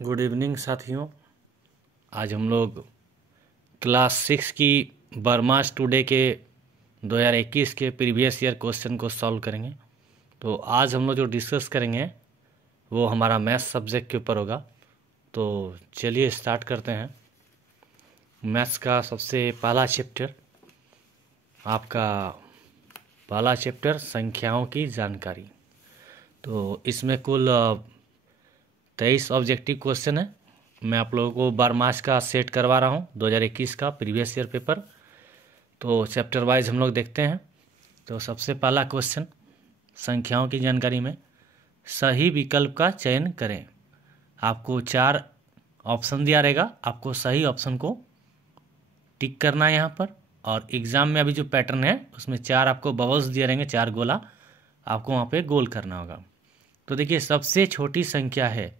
Good evening साथियों। आज हम लोग क्लास 6 की बर्मास टुडे के 2021 के प्रीवियस ईयर क्वेश्चन को सॉल्व करेंगे। तो आज हम लोग जो डिस्कस करेंगे वो हमारा मैथ्स सब्जेक्ट के ऊपर होगा। तो चलिए स्टार्ट करते हैं। मैथ्स का सबसे पहला चैप्टर, आपका पहला चैप्टर संख्याओं की जानकारी। तो इसमें कुल 23 ऑब्जेक्टिव क्वेश्चन है। मैं आप लोगों को बर्मास का सेट करवा रहा हूँ 2021 का प्रीवियस ईयर पेपर। तो चैप्टर वाइज हम लोग देखते हैं। तो सबसे पहला क्वेश्चन, संख्याओं की जानकारी में सही विकल्प का चयन करें। आपको 4 ऑप्शन दिया रहेगा, आपको सही ऑप्शन को टिक करना है यहाँ पर। और एग्ज़ाम में अभी जो पैटर्न है उसमें 4 आपको बबल्स दिए रहेंगे, 4 गोला आपको वहाँ पे गोल करना होगा। तो देखिए, सबसे छोटी संख्या है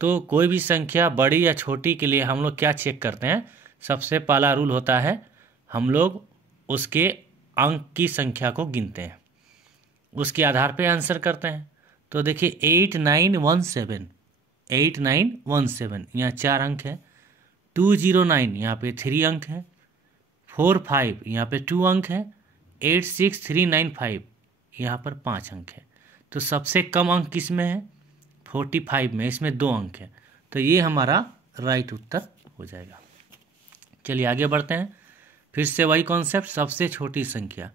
तो कोई भी संख्या बड़ी या छोटी के लिए हम लोग क्या चेक करते हैं। सबसे पहला रूल होता है हम लोग उसके अंक की संख्या को गिनते हैं, उसके आधार पे आंसर करते हैं। तो देखिए 8917, 8917 यहाँ 4 अंक है। 209 यहाँ पे 3 अंक है। 45 यहाँ पे 2 अंक है। 86395 यहाँ पर 5 अंक है। तो सबसे कम अंक किस में है? 45 में, इसमें 2 अंक है। तो ये हमारा राइट उत्तर हो जाएगा। चलिए आगे बढ़ते हैं। फिर से वही कॉन्सेप्ट, सबसे छोटी संख्या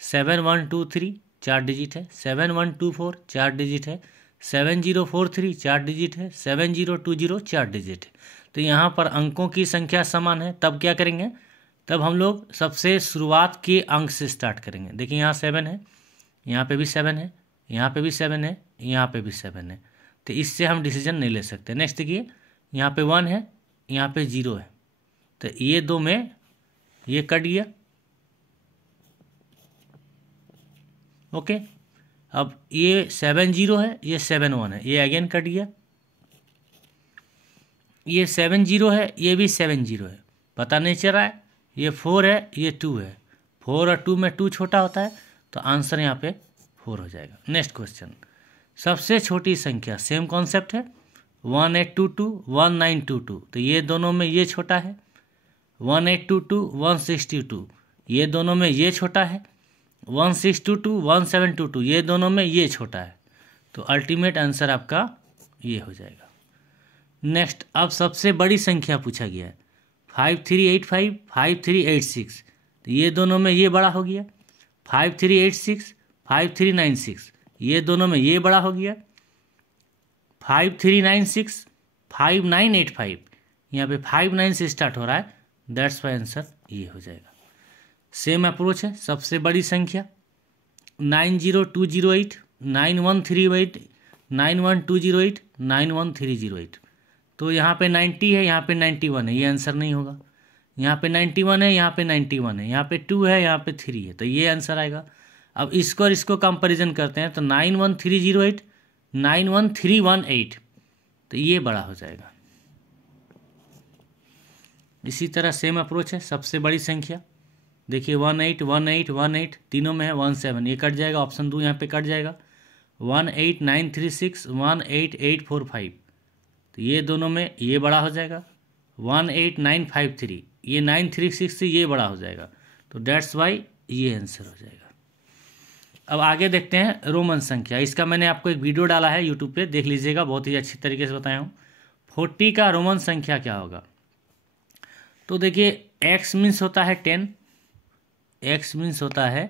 7123 4 डिजिट है। 7124 4 डिजिट है। 7043 4 डिजिट है। 7020 4 डिजिट है। तो यहाँ पर अंकों की संख्या समान है, तब क्या करेंगे? तब हम लोग सबसे शुरुआत के अंक से स्टार्ट करेंगे। देखिए यहाँ 7 है, यहाँ पे भी 7 है, यहाँ पे भी 7 है, यहाँ पे भी 7 है। तो इससे हम डिसीजन नहीं ले सकते। नेक्स्ट देखिए, यहाँ पे 1 है, यहाँ पे 0 है। तो ये 2 में ये कट गया। ओके, अब ये 7 है, ये 7 है, ये अगेन कट गया। ये 7 है, ये भी 7 है, पता नहीं चल रहा है। ये 4 है, ये 2 है। 4 और 2 में 2 छोटा होता है, तो आंसर यहाँ पे 4 हो जाएगा। नेक्स्ट क्वेश्चन, सबसे छोटी संख्या, सेम कॉन्सेप्ट है। 1822 1922, तो ये दोनों में ये छोटा है। 1822 162, ये दोनों में ये छोटा है। 1622 1722, ये दोनों में ये छोटा है। तो अल्टीमेट आंसर आपका ये हो जाएगा। नेक्स्ट, अब सबसे बड़ी संख्या पूछा गया है। 5385 5386, तो ये दोनों में ये बड़ा हो गया। 5386 5396, ये दोनों में ये बड़ा हो गया। 5396 5985, यहाँ पे 59 से स्टार्ट हो रहा है, दैट्स वाई आंसर ये हो जाएगा। सेम अप्रोच है, सबसे बड़ी संख्या 90208 9138 91208 91308, तो यहाँ पे 90 है, यहाँ पे 91 है, ये आंसर नहीं होगा। यहाँ पे 91 है, यहाँ पे 91 है, यहाँ पे 2 है, यहाँ पे 3 है, तो ये आंसर आएगा। अब इसको और इसको कंपैरिजन करते हैं, तो 91308 91318, तो ये बड़ा हो जाएगा। इसी तरह सेम अप्रोच है, सबसे बड़ी संख्या देखिए 181818, तीनों में है 17, ये कट जाएगा। ऑप्शन 2 यहाँ पे कट जाएगा। 18936 18845, तो ये दोनों में ये बड़ा हो जाएगा। 18953, ये 936 से ये बड़ा हो जाएगा। तो डेट्स वाई ये आंसर हो जाएगा। अब आगे देखते हैं रोमन संख्या। इसका मैंने आपको एक वीडियो डाला है यूट्यूब पे, देख लीजिएगा, बहुत ही अच्छी तरीके से बताया हूँ। 40 का रोमन संख्या क्या होगा? तो देखिए x मीन्स होता है 10, x मीन्स होता है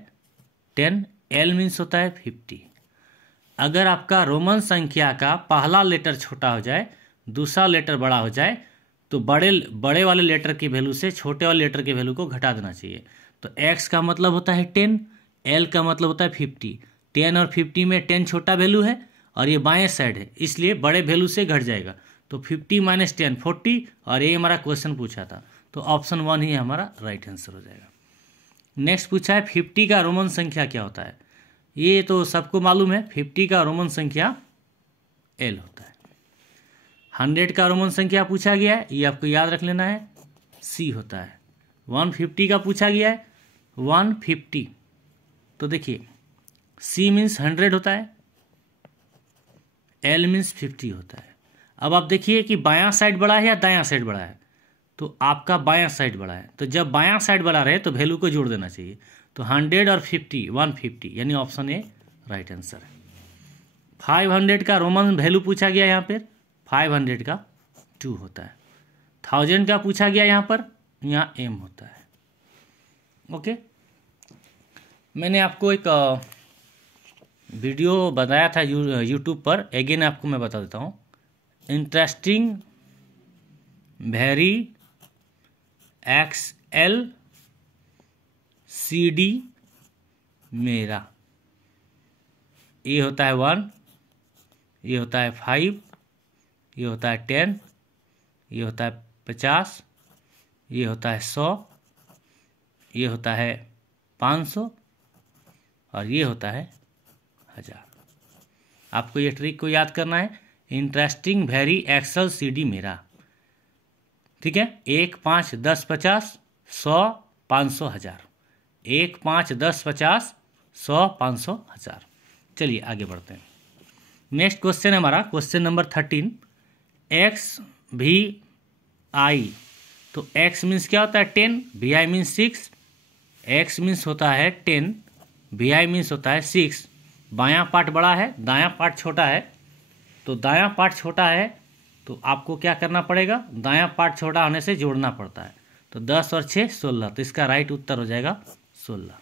10, l मीन्स होता है 50। अगर आपका रोमन संख्या का पहला लेटर छोटा हो जाए, दूसरा लेटर बड़ा हो जाए, तो बड़े वाले लेटर की वैल्यू से छोटे वाले लेटर की वैल्यू को घटा देना चाहिए। तो x का मतलब होता है 10, l का मतलब होता है 50। 10 और 50 में 10 छोटा वैल्यू है और ये बाएं साइड है, इसलिए बड़े वैल्यू से घट जाएगा। तो 50 - 10 40, और ये हमारा क्वेश्चन पूछा था, तो ऑप्शन 1 ही हमारा राइट आंसर हो जाएगा। नेक्स्ट पूछा है 50 का रोमन संख्या क्या होता है? ये तो सबको मालूम है, 50 का रोमन संख्या l होता है। 100 का रोमन संख्या पूछा गया है, ये आपको याद रख लेना है, c होता है। 150 का पूछा गया है 150, तो देखिए c मीन्स 100 होता है, l मीन्स 50 होता है। अब आप देखिए कि बायां साइड बड़ा है या दायां साइड बड़ा है, तो आपका बायां साइड बड़ा है, तो जब बायां साइड बड़ा रहे तो वैल्यू को जोड़ देना चाहिए। तो 100 और 50 150, यानी ऑप्शन ए राइट आंसर है। 500 का रोमन वैल्यू पूछा गया यहाँ पर, 500 का 2 होता है। 1000 का पूछा गया यहाँ पर, यहाँ m होता है। ओके, मैंने आपको एक वीडियो बताया था यूट्यूब पर, अगेन आपको मैं बता देता हूँ। इंटरेस्टिंग वेरी XL CD मेरा, ये होता है 1, ये होता है 5, ये होता है 10, ये होता है 50, ये होता है 100, ये होता है 500 और ये होता है 1000। आपको ये ट्रिक को याद करना है, इंटरेस्टिंग वेरी XL CD मेरा। ठीक है, 1 5 10 50 100 500 1000, 1 5 10 50 100 500 1000। चलिए आगे बढ़ते हैं। नेक्स्ट क्वेश्चन है हमारा क्वेश्चन नंबर 13, XVI। तो x मीन्स क्या होता है 10, vi मीन्स 6, x मीन्स होता है 10, vi मीन्स होता है 6। बायां पार्ट बड़ा है, दायां पार्ट छोटा है, तो दायां पार्ट छोटा है तो आपको क्या करना पड़ेगा, दायां पार्ट छोटा होने से जोड़ना पड़ता है। तो 10 और 6 16, तो इसका राइट उत्तर हो जाएगा 16।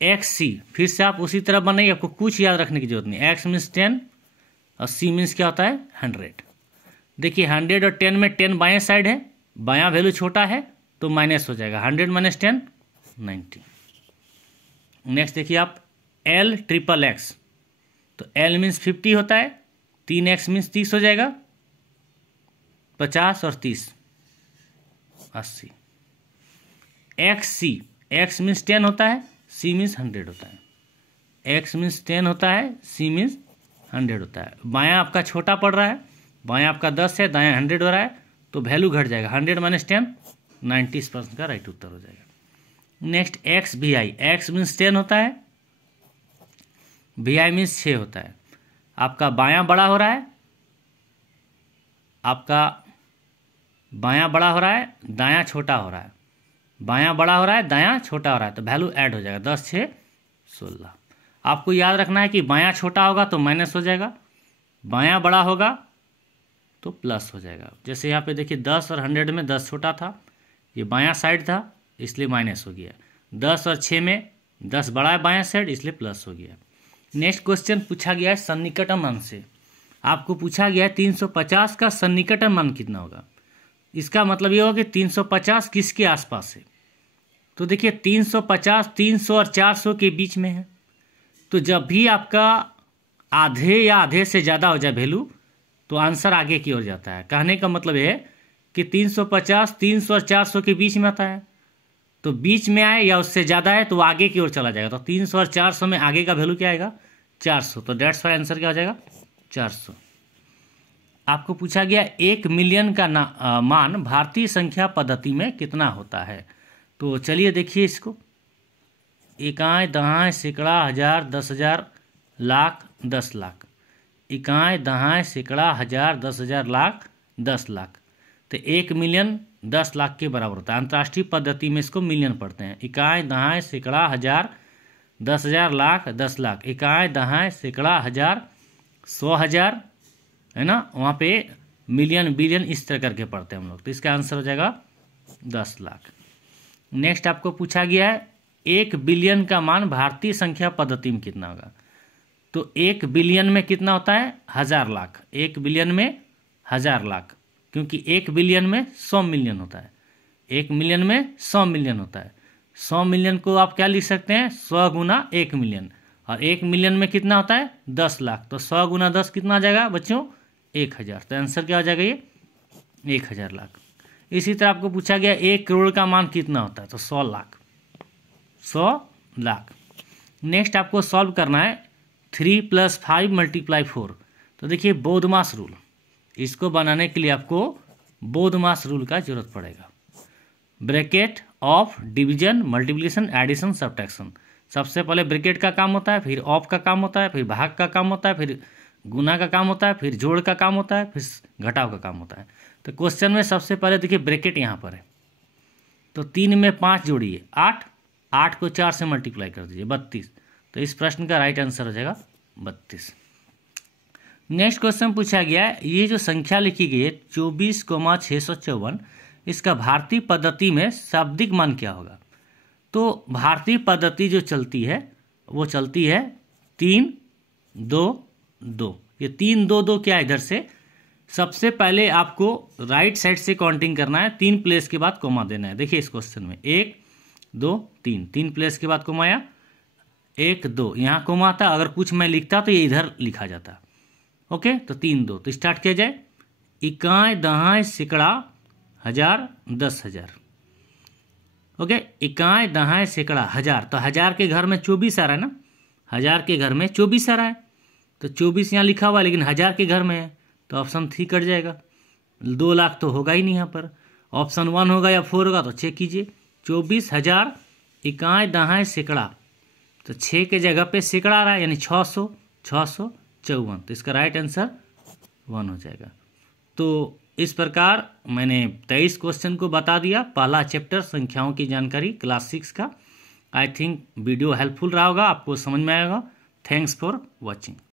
XC फिर से आप उसी तरह बनाइए, आपको कुछ याद रखने की जरूरत नहीं। x मीन्स 10 और c मीन्स क्या होता है 100। देखिए 100 और 10 में 10 बाएं साइड है, बायां वैल्यू छोटा है तो माइनस हो जाएगा, 100 माइनस 10 90। नेक्स्ट देखिए आप LXXX, तो L मीन्स 50 होता है, 3x मीन्स 30 हो जाएगा, 50 और 30 80। XC, x मीन्स 10 होता है, c मीन्स 100 होता है। x मीन्स 10 होता है, c मीन्स 100 होता है। बायां आपका छोटा पड़ रहा है, बायां आपका 10 है, दायां 100 हो रहा है, तो वैल्यू घट जाएगा, 100 माइनस 10 90% का राइट उत्तर हो जाएगा। नेक्स्ट XVI, x मीन्स 10 होता है, vi मीन्स 6 होता है। आपका बायां बड़ा हो रहा है, आपका बायां बड़ा हो रहा है, दायां छोटा हो रहा है, बायां बड़ा हो रहा है, दायां छोटा हो रहा है, तो वैल्यू ऐड हो जाएगा, 10 6 16। आपको याद रखना है कि बायां छोटा होगा तो माइनस हो जाएगा, बायां बड़ा होगा तो प्लस हो जाएगा। जैसे यहाँ पे देखिए 10 और 100 में 10 छोटा था, ये बायां साइड था इसलिए माइनस हो गया। 10 और 6 में 10 बड़ा है बायां साइड इसलिए प्लस हो गया। नेक्स्ट क्वेश्चन पूछा गया है सन्निकटन मान से। आपको पूछा गया है 350 का सन्निकटन मान कितना होगा। इसका मतलब ये होगा कि 350 किसके आसपास है। तो देखिए 350 300 और 400 के बीच में है, तो जब भी आपका आधे या आधे से ज़्यादा हो जाए वैल्यू तो आंसर आगे की ओर जाता है। कहने का मतलब ये है कि 350 300 और 400 के बीच में आता है, तो बीच में आए या उससे ज़्यादा है तो आगे की ओर चला जाएगा। तो 300 और 400 में आगे का वैल्यू क्या आएगा 400, तो डेट्स वाई आंसर क्या हो जाएगा 400। आपको पूछा गया 1 मिलियन का मान भारतीय संख्या पद्धति में कितना होता है। तो चलिए देखिए इसको, इकाई दहाई सैकड़ा हजार 10,000 लाख 10 लाख, इकाई दहाई सैकड़ा हजार 10,000 लाख 10 लाख, तो 1 मिलियन 10 लाख के बराबर होता है। अंतर्राष्ट्रीय पद्धति में इसको मिलियन पढ़ते हैं। इकाई दहाई सैकड़ा हजार 10,000 लाख 10 लाख, इकाई दहाई सैकड़ा हजार 100,000 है ना, वहाँ पे मिलियन बिलियन इस तरह करके पढ़ते हैं हम लोग, तो इसका आंसर हो जाएगा 10 लाख। नेक्स्ट आपको पूछा गया है 1 बिलियन का मान भारतीय संख्या पद्धति में कितना होगा। तो 1 बिलियन में कितना होता है 1000 लाख, 1 बिलियन में 1000 लाख, क्योंकि 1 बिलियन में 100 मिलियन होता है, 1 मिलियन में 100 मिलियन होता है। 100 मिलियन को आप क्या लिख सकते हैं 100 गुना 1 मिलियन, और 1 मिलियन में कितना होता है 10 लाख, तो 100 गुना 10 कितना आ जाएगा बच्चों 1000, तो आंसर क्या हो जाएगा ये 1000 लाख। इसी तरह आपको पूछा गया 1 करोड़ का मान कितना होता है, तो 100 लाख, 100 लाख। नेक्स्ट आपको सॉल्व करना है 3 + 5 × 4। तो देखिए बोधमास रूल, इसको बनाने के लिए आपको बोधमास रूल का जरूरत पड़ेगा। Bracket of division multiplication addition subtraction, सबसे पहले ब्रैकेट का काम होता है, फिर ऑफ का काम होता है, फिर भाग का काम होता है, फिर गुना का काम होता है, फिर जोड़ का काम होता है, फिर घटाव का काम होता है। तो क्वेश्चन में सबसे पहले देखिए ब्रैकेट यहाँ पर है, तो 3 में 5 जोड़िए 8, 8 को 4 से मल्टीप्लाई कर दीजिए 32। तो इस प्रश्न का राइट आंसर हो जाएगा 32। नेक्स्ट क्वेश्चन पूछा गया है, ये जो संख्या लिखी गई है 24,654, इसका भारतीय पद्धति में शाब्दिक मान क्या होगा। तो भारतीय पद्धति जो चलती है वो चलती है 3 2 2। ये 3 2 2 क्या है, इधर से सबसे पहले आपको राइट साइड से काउंटिंग करना है, 3 प्लेस के बाद कोमा देना है। देखिए इस क्वेश्चन में 1 2 3, 3 प्लेस के बाद कोमा आया, 1 2 यहाँ कोमा था। अगर कुछ मैं लिखता तो ये इधर लिखा जाता। ओके, तो 3 2। तो स्टार्ट किया जाए, इकाई दहाई सैकड़ा हजार 10,000। ओके, इकाई दहाई सैकड़ा हजार, तो हजार के घर में 24 आ रहा है ना, हजार के घर में 24 आ रहा है। तो 24 यहाँ लिखा हुआ है लेकिन हजार के घर में है, तो ऑप्शन 3 कट जाएगा। 2 लाख तो होगा ही नहीं यहाँ पर, ऑप्शन 1 होगा या 4 होगा, तो चेक कीजिए। 24,000 इकाई दहाई सैकड़ा, तो 6 के जगह पे सैकड़ा आ रहा है, यानी 600 654। तो इसका राइट आंसर 1 हो जाएगा। तो इस प्रकार मैंने 23 क्वेश्चन को बता दिया, पहला चैप्टर संख्याओं की जानकारी क्लास 6 का। आई थिंक वीडियो हेल्पफुल रहा होगा, आपको समझ में आएगा। Thanks for watching.